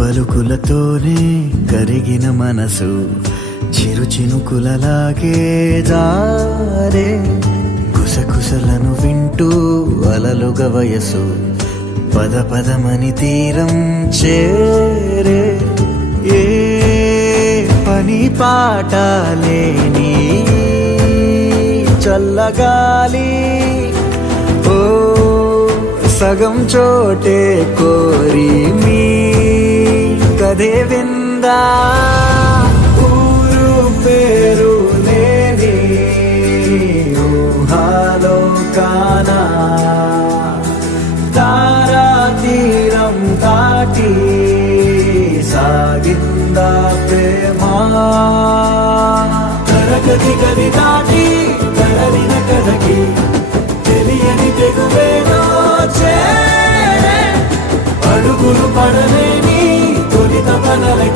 పలుకులతోనే కరిగిన మనసు చిరు చినుకులలాగే జారే కుసకుసలను వింటూ అలలుగ వయసు పద పదమని తీరం చేరే ఏ పని పాట లేని చల్లగాలి ఓ సగం చోటే కోరి మీ కదే విందా ఊరు పేరు లేని ఊహాలో కానా తారా తీరం దాటి సాగిందా ప్రేమ తరగతి గది దాటి తరలిన కథకి తెలియని తెగువేనో చేరే అడుగులు పడలేని తొలిత పనలకి